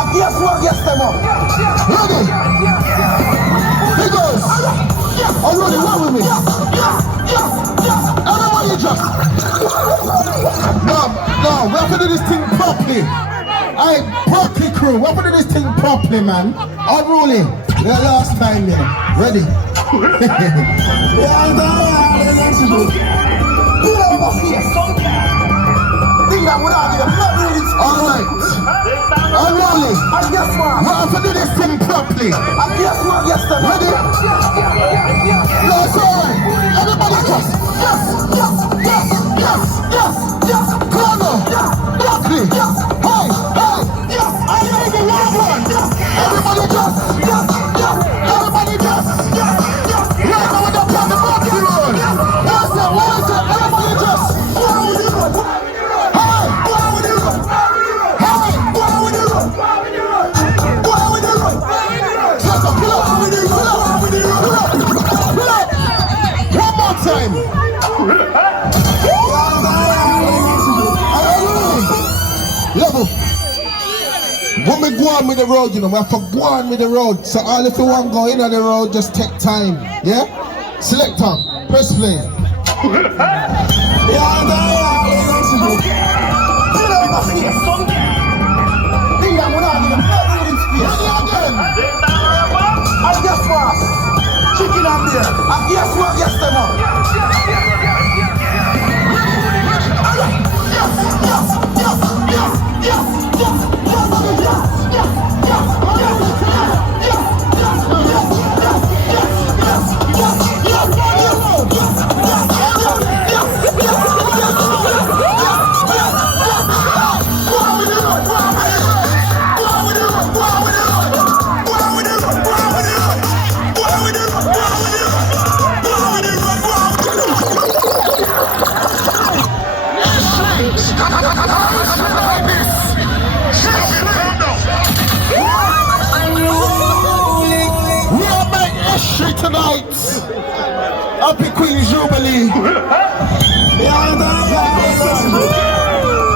And guess what gets them up? Ready? He goes. Are you ready? Run with me. Everybody just. No, we have to do this thing properly. Hey, Brockley crew, we have to do this thing properly, man. Unruly. The last time, yeah. Ready? Alright. Unruly. And guess what? We have to do this thing properly. And guess what gets them up? Ready? No, it's alright. Everybody just. Yes. Corner. Brockley. Hey. I need the last one. Everybody just. Everybody just. Right now with the plan the Brockley road. What is it? Everybody just. One more time. Level. When we go on with the road, you know, we have to go on with the road. So all if you want to go in on the road, just take time. Yeah? Selector, press play. And guess what? Chicken on there. And guess what gets them up? Tonight, up in Queens Jubilee.